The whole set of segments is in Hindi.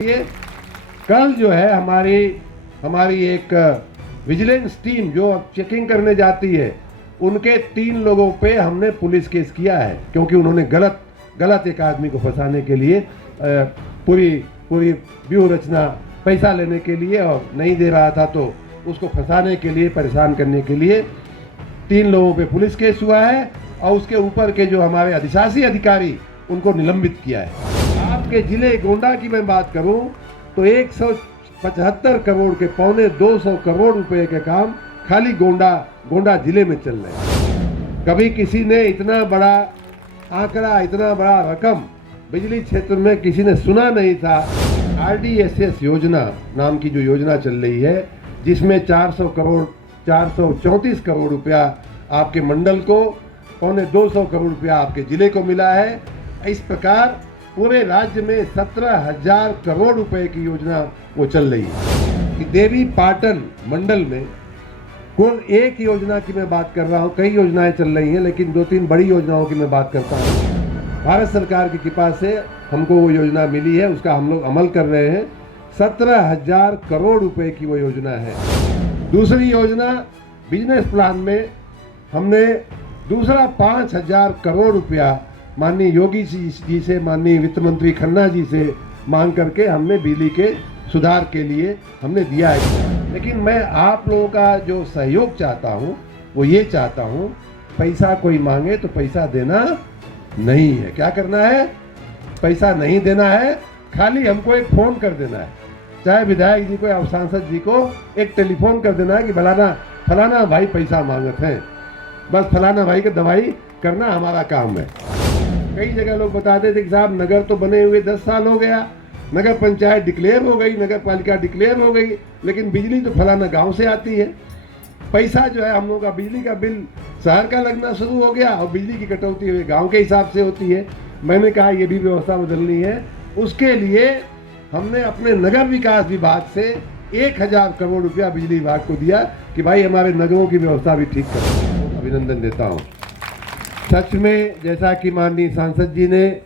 ये कल जो है हमारी एक विजिलेंस टीम जो अब चेकिंग करने जाती है, उनके 3 लोगों पे हमने पुलिस केस किया है, क्योंकि उन्होंने गलत एक आदमी को फंसाने के लिए पूरी व्यूह रचना, पैसा लेने के लिए और नहीं दे रहा था तो उसको फंसाने के लिए, परेशान करने के लिए 3 लोगों पे पुलिस केस हुआ है और उसके ऊपर के जो हमारे अधिशासी अधिकारी उनको निलंबित किया है। आपके जिले गोंडा की मैं बात करूं तो 175 करोड़ के 250 करोड़ रुपए के काम खाली गोंडा जिले में चल रहे हैं। कभी किसी ने इतना बड़ा आंकड़ा, इतना बड़ा रकम बिजली क्षेत्र में किसी ने सुना नहीं था। RDSS योजना नाम की जो योजना चल रही है, जिसमें 434 करोड़ रुपया आपके मंडल को, 250 करोड़ रुपया आपके जिले को मिला है। इस प्रकार पूरे राज्य में 17,000 करोड़ रुपए की योजना वो चल रही है। कि देवी पाटन मंडल में कुल एक योजना की मैं बात कर रहा हूँ, कई योजनाएं चल रही हैं, लेकिन 2-3 बड़ी योजनाओं की मैं बात करता हूँ। भारत सरकार की कृपा से हमको वो योजना मिली है, उसका हम लोग अमल कर रहे हैं। 17,000 करोड़ रुपए की वो योजना है। दूसरी योजना बिजनेस प्लान में हमने दूसरा 5,000 करोड़ रुपया माननीय योगी जी से, माननीय वित्त मंत्री खन्ना जी से मांग करके हमने बिजली के सुधार के लिए हमने दिया है। लेकिन मैं आप लोगों का जो सहयोग चाहता हूँ वो ये चाहता हूँ, पैसा कोई मांगे तो पैसा देना नहीं है। क्या करना है? पैसा नहीं देना है, खाली हमको एक फ़ोन कर देना है। चाहे विधायक जी को या सांसद जी को एक टेलीफोन कर देना है कि फलाना भाई पैसा मांगते हैं, बस फलाना भाई की दवाई करना हमारा काम है। कई जगह लोग बताते थे कि साहब नगर तो बने हुए 10 साल हो गया, नगर पंचायत डिक्लेयर हो गई, नगर पालिका डिक्लेयर हो गई, लेकिन बिजली तो फलाना गांव से आती है। पैसा जो है हम लोगों का बिजली का बिल शहर का लगना शुरू हो गया और बिजली की कटौती हुई गांव के हिसाब से होती है। मैंने कहा ये भी व्यवस्था बदलनी है। उसके लिए हमने अपने नगर विकास विभाग से 1,000 करोड़ रुपया बिजली विभाग को दिया कि भाई हमारे नगरों की व्यवस्था भी ठीक करो। अभिनंदन देता हूँ। सच में जैसा कि माननीय सांसद जी ने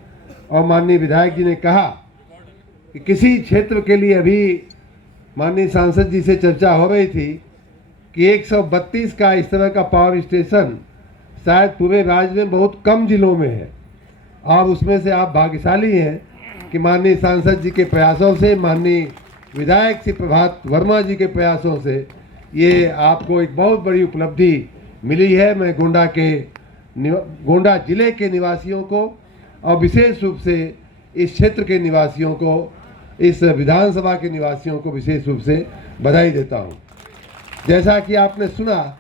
और माननीय विधायक जी ने कहा कि किसी क्षेत्र के लिए अभी माननीय सांसद जी से चर्चा हो रही थी कि 132 का इस तरह का पावर स्टेशन शायद पूरे राज्य में बहुत कम जिलों में है, और उसमें से आप भाग्यशाली हैं कि माननीय सांसद जी के प्रयासों से, माननीय विधायक श्री प्रभात वर्मा जी के प्रयासों से ये आपको एक बहुत बड़ी उपलब्धि मिली है। मैं गोंडा जिले के निवासियों को और विशेष रूप से इस क्षेत्र के निवासियों को, इस विधानसभा के निवासियों को विशेष रूप से बधाई देता हूं। जैसा कि आपने सुना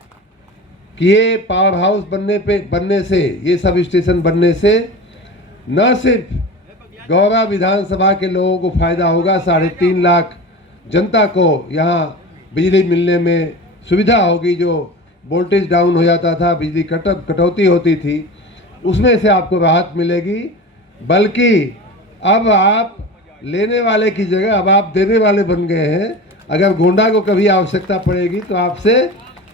कि ये पावर हाउस बनने से, ये सब स्टेशन बनने से न सिर्फ गौरा विधानसभा के लोगों को फायदा होगा, 3.5 लाख जनता को यहाँ बिजली मिलने में सुविधा होगी। जो वोल्टेज डाउन हो जाता था, बिजली कटौती होती थी, उसमें से आपको राहत मिलेगी। बल्कि अब आप लेने वाले की जगह अब आप देने वाले बन गए हैं। अगर गोंडा को कभी आवश्यकता पड़ेगी तो आपसे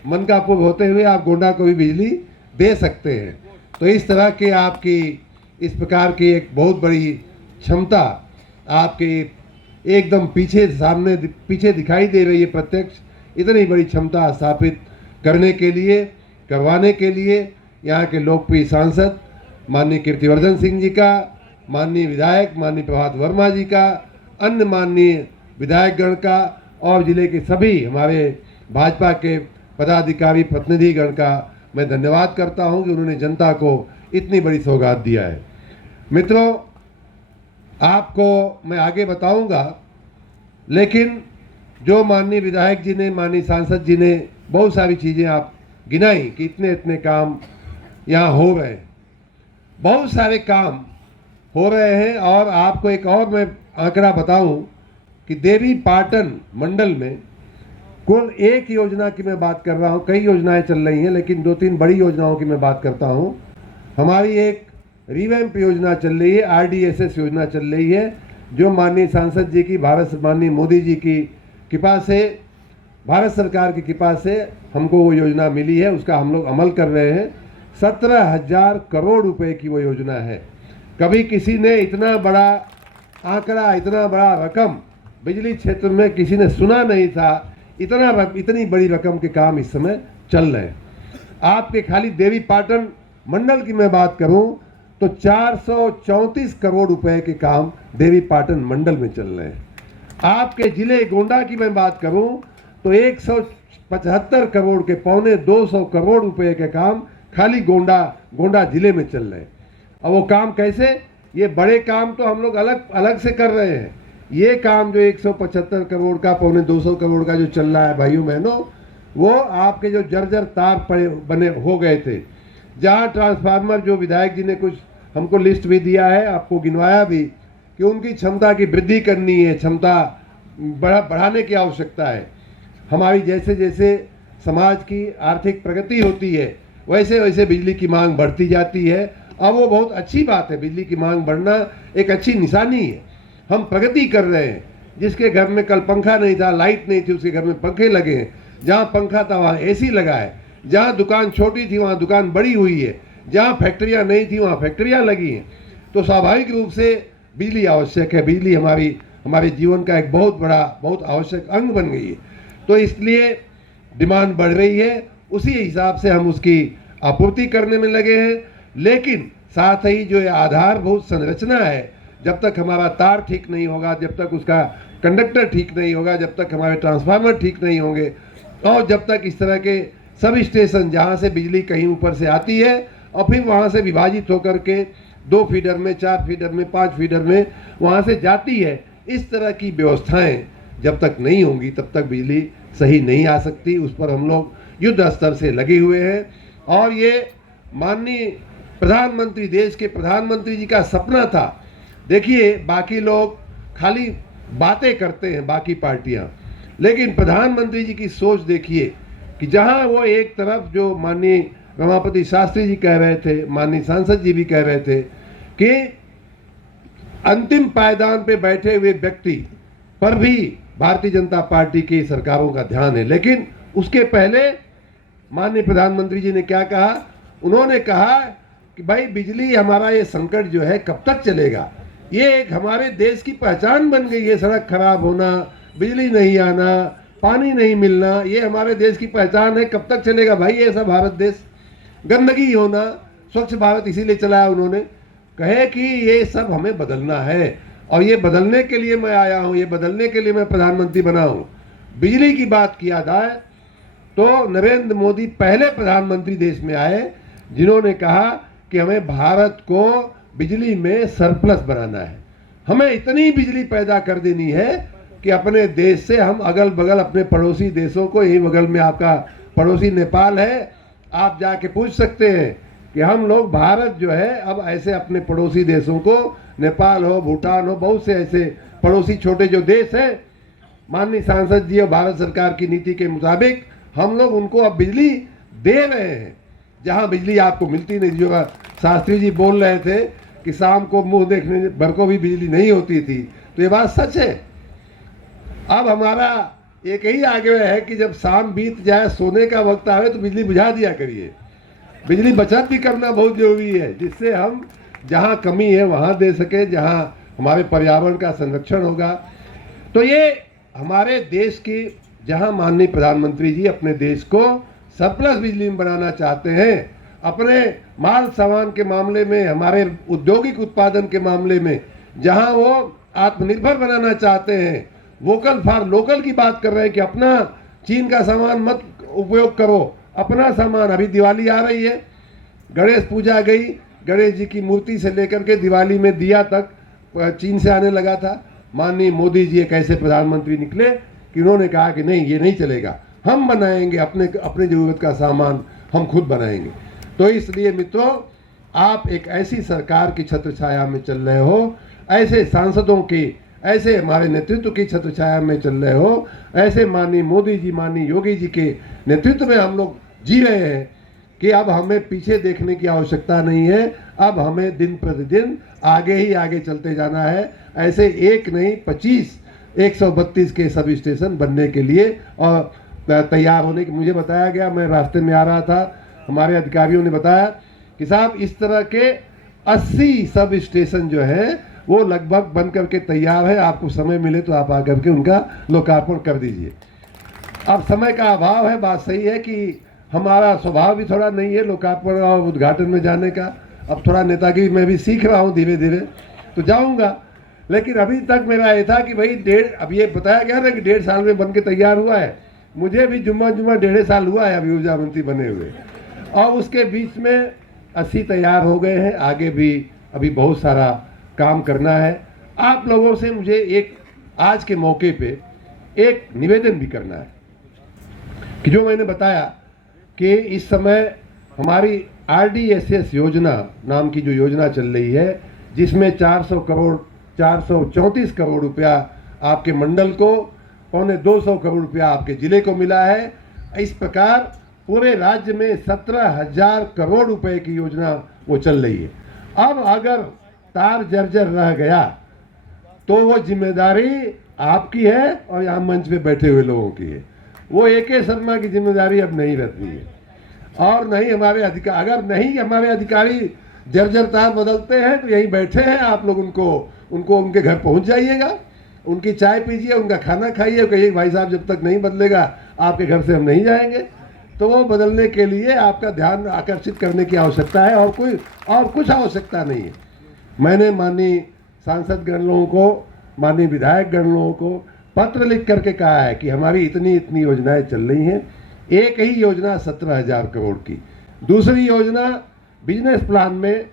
मन का पुर होते हुए आप गोंडा को भी बिजली दे सकते हैं। तो इस तरह के आपकी इस प्रकार की एक बहुत बड़ी क्षमता आपके एकदम पीछे दिखाई दे रही है। प्रत्यक्ष इतनी बड़ी क्षमता स्थापित करवाने के लिए यहाँ के लोकप्रिय सांसद माननीय कीर्तिवर्धन सिंह जी का, माननीय विधायक माननीय प्रभात वर्मा जी का, अन्य माननीय विधायकगण का और जिले के सभी हमारे भाजपा के पदाधिकारी प्रतिनिधिगण का मैं धन्यवाद करता हूँ कि उन्होंने जनता को इतनी बड़ी सौगात दिया है। मित्रों, आपको मैं आगे बताऊंगा, लेकिन जो माननीय विधायक जी ने, माननीय सांसद जी ने बहुत सारी चीज़ें आप गिनाई कि इतने काम यहाँ हो रहे हैं, बहुत सारे काम हो रहे हैं। और आपको एक और मैं आंकड़ा बताऊं कि देवी पाटन मंडल में कुल एक योजना की मैं बात कर रहा हूं, कई योजनाएं चल रही हैं, लेकिन 2-3 बड़ी योजनाओं की मैं बात करता हूं। हमारी एक रिवैम्प योजना चल रही है, RDSS योजना चल रही है, जो माननीय सांसद जी की, माननीय मोदी जी की कृपा से, भारत सरकार की कृपा से हमको वो योजना मिली है, उसका हम लोग अमल कर रहे हैं। 17,000 करोड़ रुपए की वो योजना है। कभी किसी ने इतना बड़ा आंकड़ा, इतना बड़ा रकम बिजली क्षेत्र में किसी ने सुना नहीं था, इतनी बड़ी रकम के काम इस समय चल रहे हैं। आपके खाली देवी पाटन मंडल की मैं बात करूं तो 434 करोड़ रुपए के काम देवी पाटन मंडल में चल रहे हैं। आपके जिले गोंडा की मैं बात करूं तो 175 करोड़ के 250 करोड़ रुपए के काम खाली गोंडा जिले में चल रहे हैं। अब वो काम कैसे? ये बड़े काम तो हम लोग अलग से कर रहे हैं। ये काम जो 175 करोड़ का 250 करोड़ का जो चल रहा है भाइयों बहनों, वो आपके जो जर्जर तार बने हो गए थे, जहाँ ट्रांसफार्मर जो विधायक जी ने कुछ हमको लिस्ट भी दिया है, आपको गिनवाया भी कि उनकी क्षमता की वृद्धि करनी है, क्षमता बढ़ाने की आवश्यकता है। हमारी जैसे जैसे समाज की आर्थिक प्रगति होती है वैसे वैसे बिजली की मांग बढ़ती जाती है। अब वो बहुत अच्छी बात है, बिजली की मांग बढ़ना एक अच्छी निशानी है। हम प्रगति कर रहे हैं। जिसके घर में कल पंखा नहीं था, लाइट नहीं थी, उसके घर में पंखे लगे हैं। जहाँ पंखा था वहाँ एसी लगा है। जहाँ दुकान छोटी थी वहाँ दुकान बड़ी हुई है। जहाँ फैक्ट्रियाँ नहीं थी वहाँ फैक्ट्रियाँ लगी हैं। तो स्वाभाविक रूप से बिजली आवश्यक है। बिजली हमारे जीवन का एक बहुत आवश्यक अंग बन गई है। तो इसलिए डिमांड बढ़ रही है, उसी हिसाब से हम उसकी आपूर्ति करने में लगे हैं। लेकिन साथ ही जो आधारभूत संरचना है, जब तक हमारा तार ठीक नहीं होगा, जब तक उसका कंडक्टर ठीक नहीं होगा, जब तक हमारे ट्रांसफार्मर ठीक नहीं होंगे, और जब तक इस तरह के सब स्टेशन जहाँ से बिजली कहीं ऊपर से आती है और फिर वहाँ से विभाजित होकर के 2 फीडर में, 4 फीडर में, 5 फीडर में वहाँ से जाती है, इस तरह की व्यवस्थाएं जब तक नहीं होंगी तब तक बिजली सही नहीं आ सकती। उस पर हम लोग युद्ध स्तर से लगे हुए हैं। और ये माननीय प्रधानमंत्री, देश के प्रधानमंत्री जी का सपना था। देखिए, बाकी लोग खाली बातें करते हैं, बाकी पार्टियां, लेकिन प्रधानमंत्री जी की सोच देखिए कि जहां वो एक तरफ जो माननीय रमापति शास्त्री जी कह रहे थे, माननीय सांसद जी भी कह रहे थे कि अंतिम पायदान पे बैठे हुए व्यक्ति पर भी भारतीय जनता पार्टी की सरकारों का ध्यान है, लेकिन उसके पहले माननीय प्रधानमंत्री जी ने क्या कहा? उन्होंने कहा कि भाई बिजली हमारा ये संकट जो है कब तक चलेगा? ये एक हमारे देश की पहचान बन गई है। सड़क खराब होना, बिजली नहीं आना, पानी नहीं मिलना, ये हमारे देश की पहचान है। कब तक चलेगा भाई ये ऐसा भारत देश? गंदगी होना, स्वच्छ भारत इसीलिए चलाया उन्होंने। कहे कि ये सब हमें बदलना है और ये बदलने के लिए मैं आया हूँ, ये बदलने के लिए मैं प्रधानमंत्री बना हूँ। बिजली की बात किया जाए तो नरेंद्र मोदी पहले प्रधानमंत्री देश में आए जिन्होंने कहा कि हमें भारत को बिजली में सरप्लस बनाना है। हमें इतनी बिजली पैदा कर देनी है कि अपने देश से हम अगल बगल अपने पड़ोसी देशों को, यही बगल में आपका पड़ोसी नेपाल है, आप जाके पूछ सकते हैं कि हम लोग भारत जो है अब ऐसे अपने पड़ोसी देशों को, नेपाल हो, भूटान हो, बहुत से ऐसे पड़ोसी छोटे जो देश हैं, माननीय सांसद जी और भारत सरकार की नीति के मुताबिक हम लोग उनको अब बिजली दे रहे हैं। जहां बिजली आपको मिलती नहीं, जो शास्त्री जी बोल रहे थे कि शाम को मुंह देखने भर को भी बिजली नहीं होती थी, तो ये बात सच है। अब हमारा एक ही आग्रह है कि जब शाम बीत जाए, सोने का वक्त आवे तो बिजली बुझा दिया करिए। बिजली बचत भी करना बहुत जरूरी है, जिससे हम जहां कमी है वहां दे सके, जहां हमारे पर्यावरण का संरक्षण होगा। तो ये हमारे देश की, जहां माननीय प्रधानमंत्री जी अपने देश को सरप्लस बिजली में बनाना चाहते हैं, अपने माल सामान के मामले में, हमारे औद्योगिक उत्पादन के मामले में जहां वो आत्मनिर्भर बनाना चाहते हैं, वोकल फॉर लोकल की बात कर रहे हैं कि अपना चीन का सामान मत उपयोग करो, अपना सामान। अभी दिवाली आ रही है, गणेश पूजा गई, गणेश जी की मूर्ति से लेकर के दिवाली में दिया तक चीन से आने लगा था। माननीय मोदी जी एक ऐसे प्रधानमंत्री निकले कि उन्होंने कहा कि नहीं, ये नहीं चलेगा, हम बनाएंगे अपने ज़रूरत का सामान हम खुद बनाएंगे। तो इसलिए मित्रों, आप एक ऐसी सरकार की छत्र छाया में चल रहे हो, ऐसे सांसदों की, ऐसे हमारे नेतृत्व की छत्र छाया में चल रहे हो, ऐसे माननीय मोदी जी, माननीय योगी जी के नेतृत्व में हम लोग जी रहे हैं कि अब हमें पीछे देखने की आवश्यकता नहीं है। अब हमें दिन प्रतिदिन आगे ही आगे चलते जाना है। ऐसे एक नहीं 25 132 के सब स्टेशन बनने के लिए और तैयार होने की मुझे बताया गया। मैं रास्ते में आ रहा था, हमारे अधिकारियों ने बताया कि साहब इस तरह के 80 सब स्टेशन जो है वो लगभग बन करके तैयार है। आपको समय मिले तो आप आकर के उनका लोकार्पण कर दीजिए। अब समय का अभाव है, बात सही है कि हमारा स्वभाव भी थोड़ा नहीं है लोकार्पण और उद्घाटन में जाने का। अब थोड़ा नेतागिरी मैं भी सीख रहा हूँ धीरे धीरे, तो जाऊँगा। लेकिन अभी तक मेरा ये था कि भाई अब ये बताया गया ना कि 1.5 साल में बन के तैयार हुआ है। मुझे भी जुम्मा 1.5 साल हुआ है अभी ऊर्जा मंत्री बने हुए, और उसके बीच में 80 तैयार हो गए हैं। आगे भी अभी बहुत सारा काम करना है। आप लोगों से मुझे एक आज के मौके पे एक निवेदन भी करना है कि जो मैंने बताया कि इस समय हमारी RDSS योजना नाम की जो योजना चल रही है, जिसमें 434 करोड़ रुपया आपके मंडल को, 225 करोड़ रुपया आपके जिले को मिला है। इस प्रकार पूरे राज्य में 17,000 करोड़ रुपए की योजना वो चल रही है। अब अगर तार जर्जर रह गया तो वो जिम्मेदारी आपकी है और यहाँ मंच पे बैठे हुए लोगों की है। वो AK शर्मा की जिम्मेदारी अब नहीं रहती है, और नहीं हमारे अधिकारी, अगर नहीं हमारे अधिकारी जर्जर तार बदलते हैं तो यहीं बैठे हैं आप लोग, उनको उनके घर पहुंच जाइएगा, उनकी चाय पीजिए, उनका खाना खाइए, कहिए भाई साहब जब तक नहीं बदलेगा आपके घर से हम नहीं जाएंगे। तो वो बदलने के लिए आपका ध्यान आकर्षित करने की आवश्यकता है, और कुछ आवश्यकता नहीं है। मैंने माननीय सांसद गण लोगों को, माननीय विधायक गण लोगों को पत्र लिख करके कहा है कि हमारी इतनी इतनी योजनाएं चल रही हैं। एक ही योजना 17,000 करोड़ की, दूसरी योजना बिजनेस प्लान में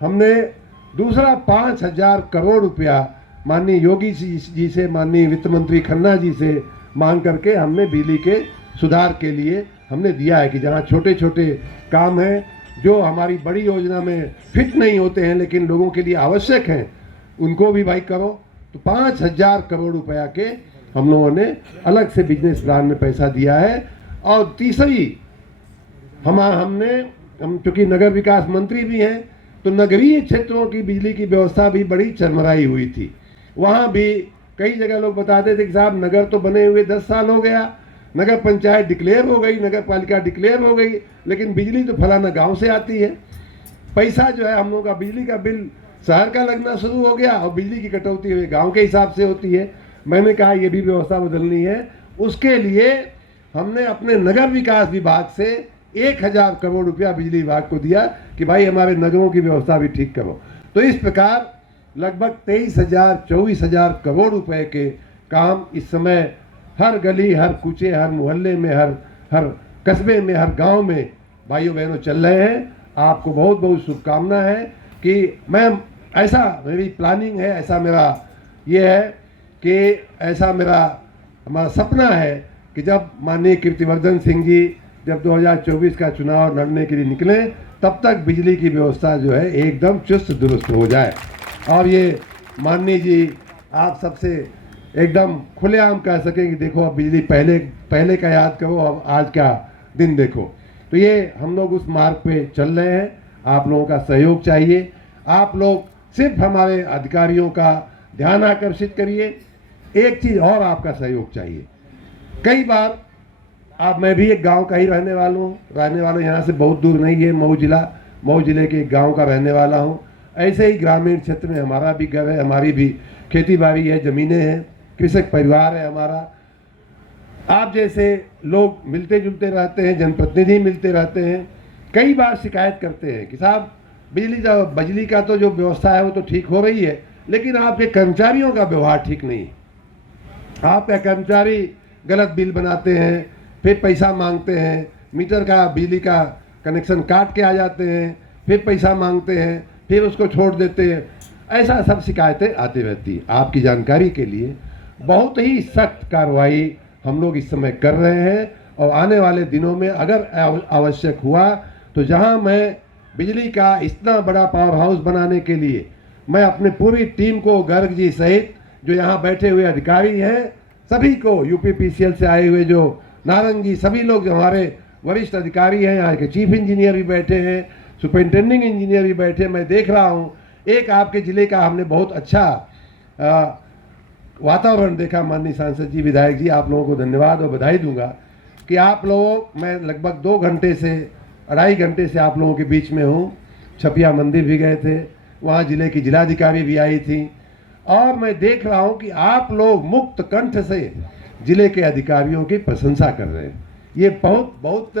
हमने दूसरा 5,000 करोड़ रुपया माननीय योगी जी से, माननीय वित्त मंत्री खन्ना जी से मांग करके हमने बिजली के सुधार के लिए हमने दिया है कि जहाँ छोटे छोटे काम हैं जो हमारी बड़ी योजना में फिट नहीं होते हैं लेकिन लोगों के लिए आवश्यक हैं, उनको भी भाई करो। तो 5,000 करोड़ रुपया के हम लोगों ने अलग से बिजनेस प्लान में पैसा दिया है। और तीसरी हम चूँकि नगर विकास मंत्री भी हैं, तो नगरीय क्षेत्रों की बिजली की व्यवस्था भी बड़ी चरमराई हुई थी। वहाँ भी कई जगह लोग बताते थे कि साहब नगर तो बने हुए 10 साल हो गया, नगर पंचायत डिक्लेयर हो गई, नगर पालिका डिक्लेयर हो गई, लेकिन बिजली तो फलाना गांव से आती है। पैसा जो है हम लोगों का बिजली का बिल शहर का लगना शुरू हो गया और बिजली की कटौती हुई गांव के हिसाब से होती है। मैंने कहा ये भी व्यवस्था बदलनी है। उसके लिए हमने अपने नगर विकास विभाग से 1,000 करोड़ रुपया बिजली विभाग को दिया कि भाई हमारे नगरों की व्यवस्था भी ठीक करो। तो इस प्रकार लगभग 23,000-24,000 करोड़ रुपए के काम इस समय हर गली, हर कूचे, हर मोहल्ले में, हर कस्बे में, हर गांव में भाइयों बहनों चल रहे हैं। आपको बहुत बहुत शुभकामना है कि मेरी प्लानिंग है, ऐसा मेरा ये है कि हमारा सपना है कि जब माननीय कीर्तिवर्धन सिंह जी जब 2024 का चुनाव लड़ने के लिए निकले, तब तक बिजली की व्यवस्था जो है एकदम चुस्त दुरुस्त हो जाए। और ये माननीय जी आप सबसे एकदम खुलेआम कह सकें कि देखो अब बिजली पहले का याद करो, अब आज का दिन देखो। तो ये हम लोग उस मार्ग पे चल रहे हैं। आप लोगों का सहयोग चाहिए। आप लोग सिर्फ हमारे अधिकारियों का ध्यान आकर्षित करिए। एक चीज़ और आपका सहयोग चाहिए। कई बार मैं भी एक गांव का ही रहने वाला हूँ, यहाँ से बहुत दूर नहीं है, मऊ जिले के एक गांव का रहने वाला हूँ। ऐसे ही ग्रामीण क्षेत्र में हमारा भी घर है, हमारी भी खेती बाड़ी है, ज़मीनें हैं, कृषक परिवार है हमारा। आप जैसे लोग मिलते जुलते रहते हैं, जनप्रतिनिधि मिलते रहते हैं, कई बार शिकायत करते हैं कि साहब बिजली का तो जो व्यवस्था है वो तो ठीक हो रही है, लेकिन आपके कर्मचारियों का व्यवहार ठीक नहीं है। आपके कर्मचारी गलत बिल बनाते हैं, फिर पैसा मांगते हैं, मीटर का बिजली का कनेक्शन काट के आ जाते हैं, फिर पैसा मांगते हैं, फिर उसको छोड़ देते हैं। ऐसा सब शिकायतें आती रहती है। आपकी जानकारी के लिए बहुत ही सख्त कार्रवाई हम लोग इस समय कर रहे हैं, और आने वाले दिनों में अगर आवश्यक हुआ तो जहां मैं बिजली का इतना बड़ा पावर हाउस बनाने के लिए मैं अपने पूरी टीम को, गर्ग जी सहित जो यहाँ बैठे हुए अधिकारी हैं सभी को, UPPCL से आए हुए जो नारंग जी, सभी लोग जो हमारे वरिष्ठ अधिकारी हैं, यहाँ के चीफ इंजीनियर भी बैठे हैं, सुपरिटेंडिंग इंजीनियर भी बैठे, मैं देख रहा हूँ। एक आपके ज़िले का हमने बहुत अच्छा वातावरण देखा। माननीय सांसद जी, विधायक जी, आप लोगों को धन्यवाद और बधाई दूंगा कि आप लोगों, मैं लगभग 2 घंटे से 2.5 घंटे से आप लोगों के बीच में हूँ। छपिया मंदिर भी गए थे, वहाँ जिले की जिलाधिकारी भी आई थी, और मैं देख रहा हूँ कि आप लोग मुक्त कंठ से जिले के अधिकारियों की प्रशंसा कर रहे हैं। ये बहुत बहुत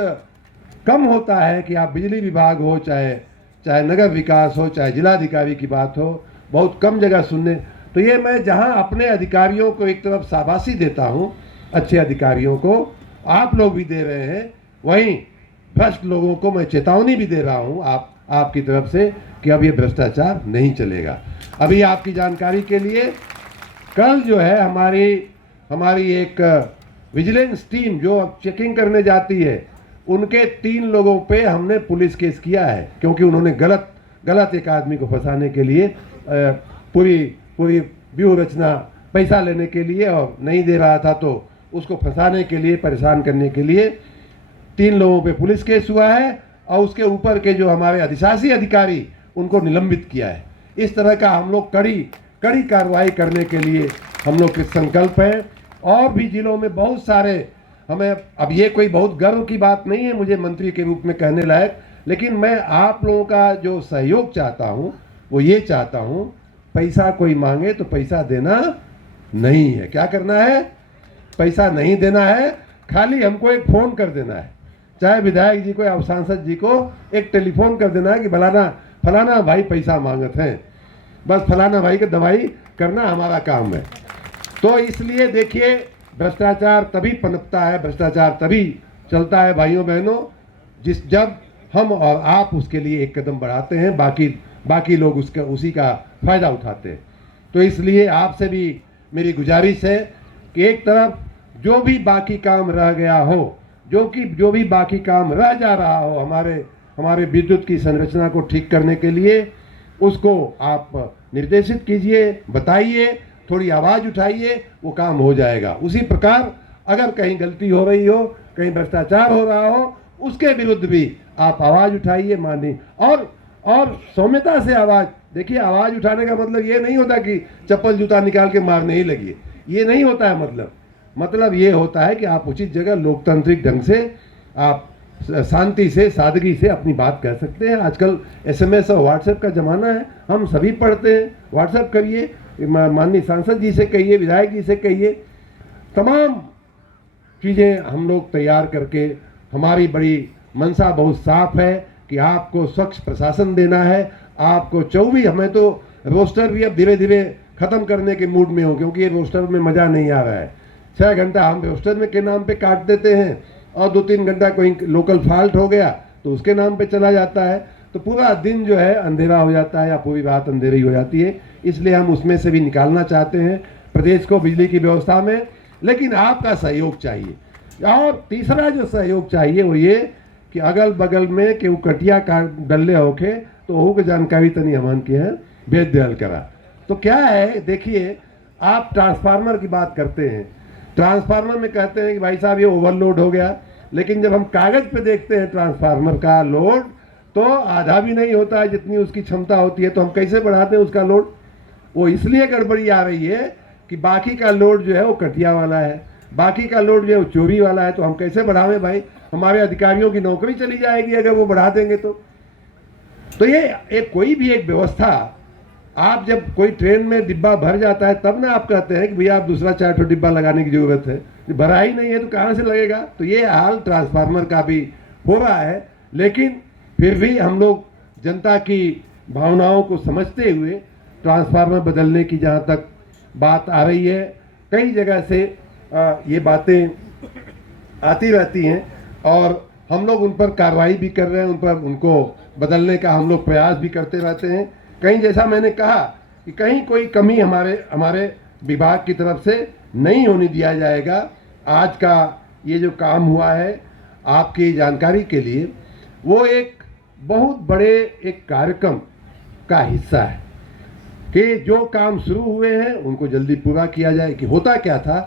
कम होता है कि आप बिजली विभाग हो, चाहे नगर विकास हो, चाहे जिलाधिकारी की बात हो, बहुत कम जगह सुनने। तो ये मैं जहाँ अपने अधिकारियों को एक तरफ शाबाशी देता हूँ, अच्छे अधिकारियों को आप लोग भी दे रहे हैं, वहीं भ्रष्ट लोगों को मैं चेतावनी भी दे रहा हूँ आपकी तरफ से कि अब ये भ्रष्टाचार नहीं चलेगा। अभी आपकी जानकारी के लिए, कल जो है हमारी एक विजिलेंस टीम जो अब चेकिंग करने जाती है, उनके 3 लोगों पे हमने पुलिस केस किया है, क्योंकि उन्होंने गलत एक आदमी को फंसाने के लिए पूरी व्यूह रचना, पैसा लेने के लिए और नहीं दे रहा था तो उसको फंसाने के लिए, परेशान करने के लिए 3 लोगों पे पुलिस केस हुआ है, और उसके ऊपर के जो हमारे अधिशासी अधिकारी उनको निलंबित किया है। इस तरह का हम लोग कड़ी कार्रवाई करने के लिए हम लोग के संकल्प हैं। और भी जिलों में बहुत सारे, हमें अब ये कोई बहुत गर्व की बात नहीं है मुझे मंत्री के रूप में कहने लायक, लेकिन मैं आप लोगों का जो सहयोग चाहता हूँ वो ये चाहता हूँ, पैसा कोई मांगे तो पैसा देना नहीं है। क्या करना है? पैसा नहीं देना है, खाली हमको एक फ़ोन कर देना है, चाहे विधायक जी को या सांसद जी को एक टेलीफोन कर देना है कि फलाना भाई पैसा मांगत हैं, बस फलाना भाई की दवाई करना हमारा काम है। तो इसलिए देखिए, भ्रष्टाचार तभी पनपता है, भ्रष्टाचार तभी चलता है भाइयों बहनों, जब हम और आप उसके लिए एक कदम बढ़ाते हैं, बाकी लोग उसी का फ़ायदा उठाते हैं। तो इसलिए आपसे भी मेरी गुजारिश है कि एक तरफ जो भी बाकी काम रह गया हो, जो भी बाकी काम रह जा रहा हो हमारे विद्युत की संरचना को ठीक करने के लिए, उसको आप निर्देशित कीजिए, बताइए, थोड़ी आवाज़ उठाइए, वो काम हो जाएगा। उसी प्रकार अगर कहीं गलती हो रही हो, कहीं भ्रष्टाचार हो रहा हो, उसके विरुद्ध भी आप आवाज़ उठाइए, मानिए, और सौम्यता से आवाज़। देखिए, आवाज़ उठाने का मतलब ये नहीं होता कि चप्पल जूता निकाल के मारने ही लगिए, ये नहीं होता है। मतलब ये होता है कि आप उचित जगह लोकतांत्रिक ढंग से आप शांति से, सादगी से अपनी बात कह सकते हैं। आजकल SMS और व्हाट्सएप का ज़माना है, हम सभी पढ़ते हैं। व्हाट्सएप करिए, माननीय सांसद जी से कहिए, विधायक जी से कहिए, तमाम चीज़ें हम लोग तैयार करके, हमारी बड़ी मंशा बहुत साफ है कि आपको स्वच्छ प्रशासन देना है। आपको 24, हमें तो रोस्टर भी अब धीरे धीरे ख़त्म करने के मूड में हो, क्योंकि ये रोस्टर में मज़ा नहीं आ रहा है। 6 घंटा हम रोस्टर में के नाम पे काट देते हैं, और 2-3 घंटा कोई लोकल फॉल्ट हो गया तो उसके नाम पे चला जाता है, तो पूरा दिन जो है अंधेरा हो जाता है, या पूरी रात अंधेरी हो जाती है। इसलिए हम उसमें से भी निकालना चाहते हैं प्रदेश को बिजली की व्यवस्था में, लेकिन आपका सहयोग चाहिए। और तीसरा जो सहयोग चाहिए वो ये कि अगल बगल में केहू कटिया काट डल्ले होके तो वह की जानकारी तनी हमन के हैं भेज दिया करा। तो क्या है, देखिए, आप ट्रांसफार्मर की बात करते हैं, ट्रांसफार्मर में कहते हैं कि भाई साहब ये ओवरलोड हो गया, लेकिन जब हम कागज़ पे देखते हैं ट्रांसफार्मर का लोड, तो आधा भी नहीं होता है जितनी उसकी क्षमता होती है। तो हम कैसे बढ़ाते हैं उसका लोड? वो इसलिए गड़बड़ी आ रही है कि बाकी का लोड जो है वो कटिया वाला है, बाकी का लोड जो है वो चोरी वाला है। तो हम कैसे बढ़ावें भाई? हमारे अधिकारियों की नौकरी चली जाएगी अगर वो बढ़ा देंगे तो ये कोई भी एक व्यवस्था, आप जब कोई ट्रेन में डिब्बा भर जाता है तब ना आप कहते हैं कि भैया आप दूसरा 4 डिब्बा लगाने की जरूरत है, भरा ही नहीं है तो कहाँ से लगेगा? तो ये हाल ट्रांसफार्मर का भी हो रहा है। लेकिन फिर भी हम लोग जनता की भावनाओं को समझते हुए ट्रांसफार्मर बदलने की जहाँ तक बात आ रही है, कई जगह से ये बातें आती रहती हैं और हम लोग उन पर कार्रवाई भी कर रहे हैं, उनको बदलने का हम लोग प्रयास भी करते रहते हैं। कहीं, जैसा मैंने कहा कि कहीं कोई कमी हमारे विभाग की तरफ से नहीं होने दिया जाएगा। आज का ये जो काम हुआ है, आपकी जानकारी के लिए, वो एक बहुत बड़े एक कार्यक्रम का हिस्सा है कि जो काम शुरू हुए हैं उनको जल्दी पूरा किया जाए। कि होता क्या था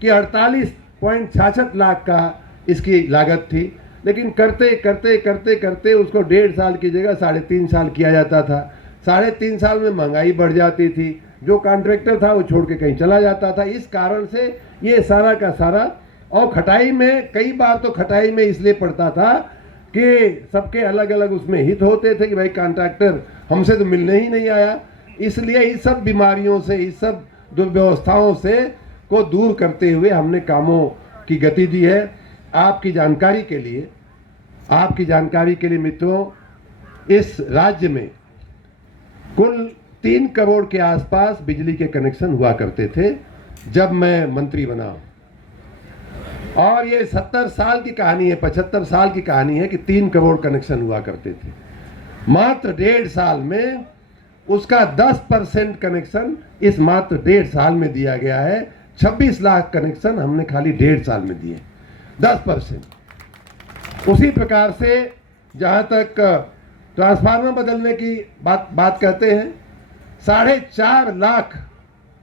कि 48.66 लाख का इसकी लागत थी, लेकिन करते करते करते करते उसको 1.5 साल की जगह 3.5 साल किया जाता था। 3.5 साल में महंगाई बढ़ जाती थी, जो कॉन्ट्रैक्टर था वो छोड़ के कहीं चला जाता था। इस कारण से ये सारा का सारा, और खटाई में, कई बार तो खटाई में इसलिए पड़ता था कि सबके अलग अलग उसमें हित होते थे कि भाई कॉन्ट्रैक्टर हमसे तो मिलने ही नहीं आया। इसलिए इस सब बीमारियों से, इस सब दुर्व्यवस्थाओं से को दूर करते हुए हमने कामों की गति दी है। आपकी जानकारी के लिए मित्रों, इस राज्य में कुल 3 करोड़ के आसपास बिजली के कनेक्शन हुआ करते थे जब मैं मंत्री बना। और ये 70 साल की कहानी है, 75 साल की कहानी है कि 3 करोड़ कनेक्शन हुआ करते थे। मात्र 1.5 साल में उसका 10% कनेक्शन इस मात्र 1.5 साल में दिया गया है। 26 लाख कनेक्शन हमने खाली 1.5 साल में दिए, 10%। उसी प्रकार से जहाँ तक ट्रांसफार्मर बदलने की बात कहते हैं, 4.5 लाख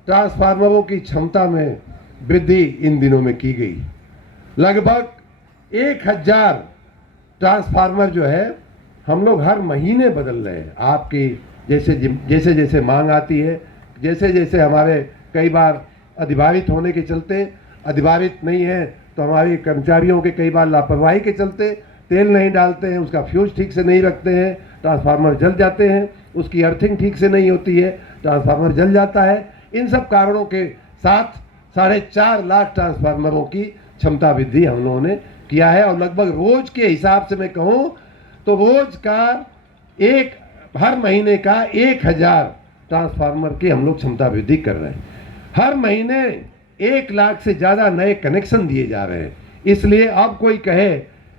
ट्रांसफार्मरों की क्षमता में वृद्धि इन दिनों में की गई। लगभग 1000 ट्रांसफार्मर जो है हम लोग हर महीने बदल रहे हैं। आपकी जैसे जैसे मांग आती है, जैसे जैसे हमारे कई बार अधिभारित होने के चलते, अधिभारित नहीं है तो हमारी कर्मचारियों के कई बार लापरवाही के चलते तेल नहीं डालते हैं, उसका फ्यूज ठीक से नहीं रखते हैं, ट्रांसफार्मर जल जाते हैं, उसकी अर्थिंग ठीक से नहीं होती है, ट्रांसफार्मर जल जाता है। इन सब कारणों के साथ 4.5 लाख ट्रांसफार्मरों की क्षमता वृद्धि हम लोगों ने किया है। और लगभग रोज के हिसाब से मैं कहूँ तो रोज का हर महीने का 1000 ट्रांसफार्मर की हम लोग क्षमता वृद्धि कर रहे हैं। हर महीने 1 लाख से ज़्यादा नए कनेक्शन दिए जा रहे हैं। इसलिए अब कोई कहे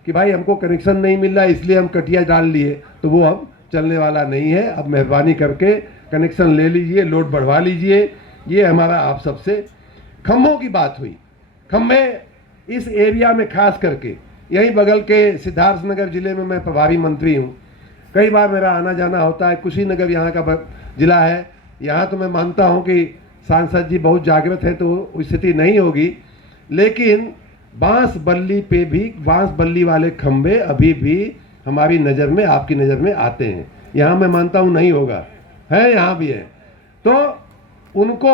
कि भाई हमको कनेक्शन नहीं मिल रहा इसलिए हम कटिया डाल लिए, तो वो अब चलने वाला नहीं है। अब मेहरबानी करके कनेक्शन ले लीजिए, लोड बढ़वा लीजिए। ये हमारा आप सबसे। खम्भों की बात हुई, खम्भे इस एरिया में खास करके यहीं बगल के सिद्धार्थनगर जिले में मैं प्रभारी मंत्री हूँ। कई बार मेरा आना जाना होता है। कुशीनगर यहाँ का जिला है। यहाँ तो मैं मानता हूँ कि सांसद जी बहुत जागृत हैं तो स्थिति नहीं होगी, लेकिन बांस बल्ली पे भी बांस बल्ली वाले खंभे अभी भी हमारी नज़र में, आपकी नज़र में आते हैं। यहाँ मैं मानता हूँ नहीं होगा, है यहाँ भी है। तो उनको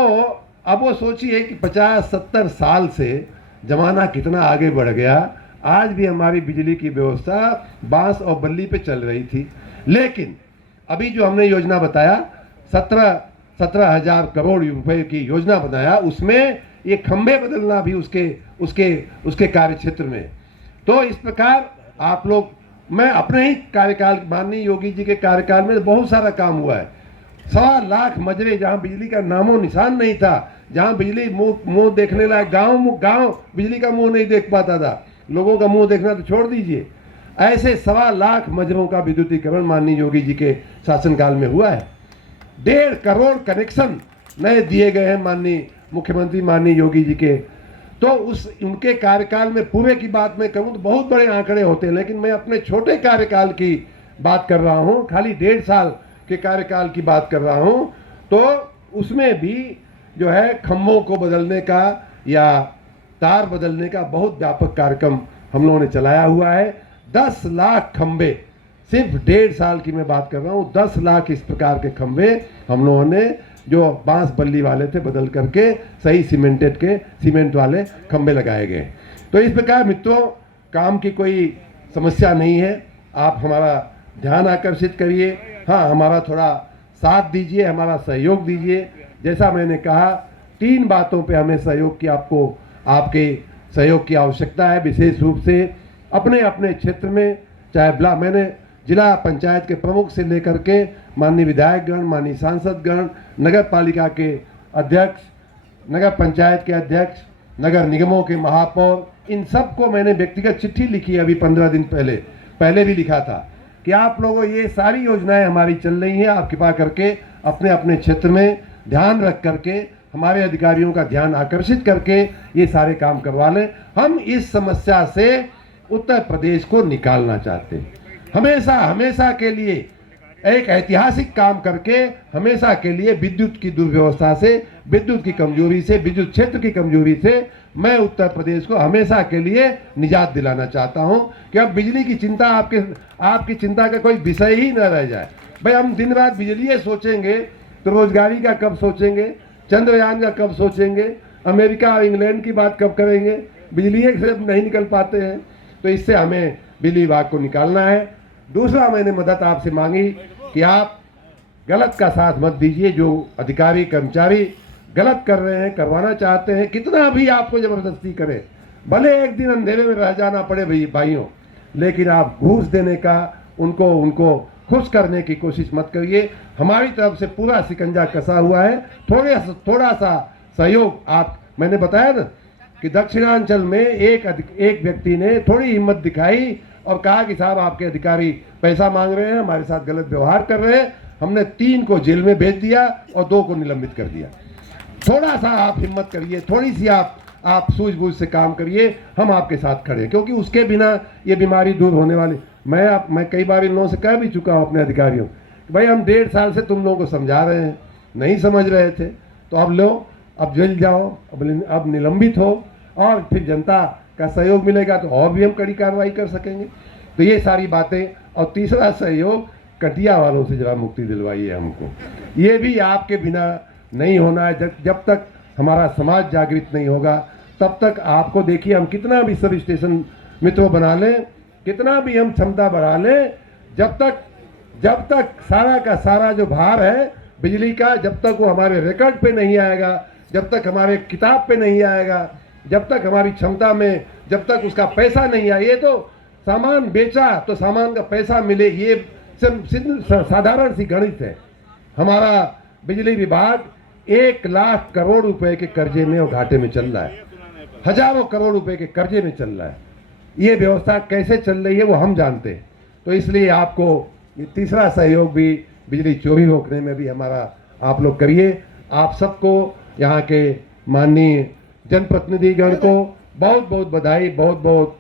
अब वो सोचिए कि 50-70 साल से ज़माना कितना आगे बढ़ गया, आज भी हमारी बिजली की व्यवस्था बांस और बल्ली पे चल रही थी। लेकिन अभी जो हमने योजना बताया, 17,000 करोड़ रुपए की योजना बनाया, उसमें ये खंभे बदलना भी उसके कार्य क्षेत्र में। तो इस प्रकार आप लोग, मैं अपने ही कार्यकाल, माननीय योगी जी के कार्यकाल में बहुत सारा काम हुआ है। 1.25 लाख मजरे जहाँ बिजली का नामो निशान नहीं था, जहाँ बिजली मुंह देखने लायक गांव बिजली का मुंह नहीं देख पाता था, लोगों का मुंह देखना तो छोड़ दीजिए, ऐसे 1.25 लाख मजरों का विद्युतीकरण माननीय योगी जी के शासनकाल में हुआ है। 1.5 करोड़ कनेक्शन नए दिए गए हैं माननीय मुख्यमंत्री माननीय योगी जी के। तो उनके कार्यकाल में पूरे की बात मैं कहूँ तो बहुत बड़े आंकड़े होते हैं, लेकिन मैं अपने छोटे कार्यकाल की बात कर रहा हूँ, खाली 1.5 साल के कार्यकाल की बात कर रहा हूँ। तो उसमें भी जो है खम्भों को बदलने का या तार बदलने का बहुत व्यापक कार्यक्रम हम लोगों ने चलाया हुआ है। 10 लाख खंभे, सिर्फ 1.5 साल की मैं बात कर रहा हूँ, 10 लाख इस प्रकार के खंभे हम लोगों ने जो बांस बल्ली वाले थे बदल करके सही सीमेंट वाले खंभे लगाए गए। तो इस प्रकार मित्रों, काम की कोई समस्या नहीं है। आप हमारा ध्यान आकर्षित करिए, हाँ हमारा थोड़ा साथ दीजिए, हमारा सहयोग दीजिए। जैसा मैंने कहा, 3 बातों पे हमें सहयोग की, आपके सहयोग की आवश्यकता है। विशेष रूप से अपने अपने क्षेत्र में, चाहे मैंने जिला पंचायत के प्रमुख से लेकर के माननीय विधायकगण, माननीय सांसदगण, नगर पालिका के अध्यक्ष, नगर पंचायत के अध्यक्ष, नगर निगमों के महापौर, इन सबको मैंने व्यक्तिगत चिट्ठी लिखी अभी 15 दिन पहले भी लिखा था कि आप लोगों, ये सारी योजनाएं हमारी चल रही हैं, आप कृपा करके अपने अपने क्षेत्र में ध्यान रख करके हमारे अधिकारियों का ध्यान आकर्षित करके ये सारे काम करवा लें। हम इस समस्या से उत्तर प्रदेश को निकालना चाहते हैं। हमेशा के लिए एक ऐतिहासिक काम करके, हमेशा के लिए विद्युत की दुर्व्यवस्था से, विद्युत की कमजोरी से, विद्युत क्षेत्र की कमजोरी से मैं उत्तर प्रदेश को हमेशा के लिए निजात दिलाना चाहता हूं कि अब बिजली की चिंता आपकी चिंता का कोई विषय ही न रह जाए। भाई हम दिन रात बिजली सोचेंगे तो रोजगारी का कब सोचेंगे, चंद्रयान का कब सोचेंगे, अमेरिका और इंग्लैंड की बात कब करेंगे, बिजली से नहीं निकल पाते हैं। तो इससे हमें बिजली विभाग को निकालना है। दूसरा, मैंने मदद आपसे मांगी कि आप गलत का साथ मत दीजिए। जो अधिकारी कर्मचारी गलत कर रहे हैं, करवाना चाहते हैं, कितना भी आपको जबरदस्ती करें, भले एक दिन अंधेरे में रह जाना पड़े भाइयों, लेकिन आप घूस देने का, उनको खुश करने की कोशिश मत करिए। हमारी तरफ से पूरा शिकंजा कसा हुआ है। थोड़ा सा सहयोग आप, मैंने बताया ना कि दक्षिणांचल में एक व्यक्ति ने थोड़ी हिम्मत दिखाई और कहा कि साहब आपके अधिकारी पैसा मांग रहे हैं, हमारे साथ गलत व्यवहार कर रहे हैं। हमने 3 को जेल में भेज दिया और 2 को निलंबित कर दिया। थोड़ा सा आप हिम्मत करिए, थोड़ी सी आप सूझबूझ से काम करिए, हम आपके साथ खड़े हैं, क्योंकि उसके बिना ये बीमारी दूर होने वाली। मैं कई बार इन लोगों से कह भी चुका हूँ अपने अधिकारियों कि भाई हम 1.5 साल से तुम लोगों को समझा रहे हैं, नहीं समझ रहे थे, तो अब लो, अब जेल जाओ, अब निलंबित हो, और फिर जनता का सहयोग मिलेगा तो और भी हम कड़ी कार्रवाई कर सकेंगे। तो ये सारी बातें। और तीसरा सहयोग, कटिया वालों से जरा मुक्ति दिलवाइए हमको। ये भी आपके बिना नहीं होना है। जब तक हमारा समाज जागृत नहीं होगा तब तक आपको, देखिए हम कितना भी सब स्टेशन मित्रों बना लें, कितना भी हम क्षमता बढ़ा लें, जब तक सारा का सारा जो भार है बिजली का, जब तक वो हमारे रिकॉर्ड पे नहीं आएगा, जब तक हमारे किताब पे नहीं आएगा, जब तक हमारी क्षमता में, जब तक उसका पैसा नहीं आए, ये तो सामान बेचा तो सामान का पैसा मिले, ये साधारण सी गणित है। हमारा बिजली विभाग 1 लाख करोड़ रुपए के कर्जे में और घाटे में चल रहा है, हजारों करोड़ रुपए के कर्जे में चल रहा है। ये व्यवस्था कैसे चल रही है वो हम जानते हैं। तो इसलिए आपको ये तीसरा सहयोग भी बिजली चोरी रोकने में भी हमारा आप लोग करिए। आप सबको, यहाँ के माननीय जनप्रतिनिधिगण को बहुत बहुत बधाई, बहुत बहुत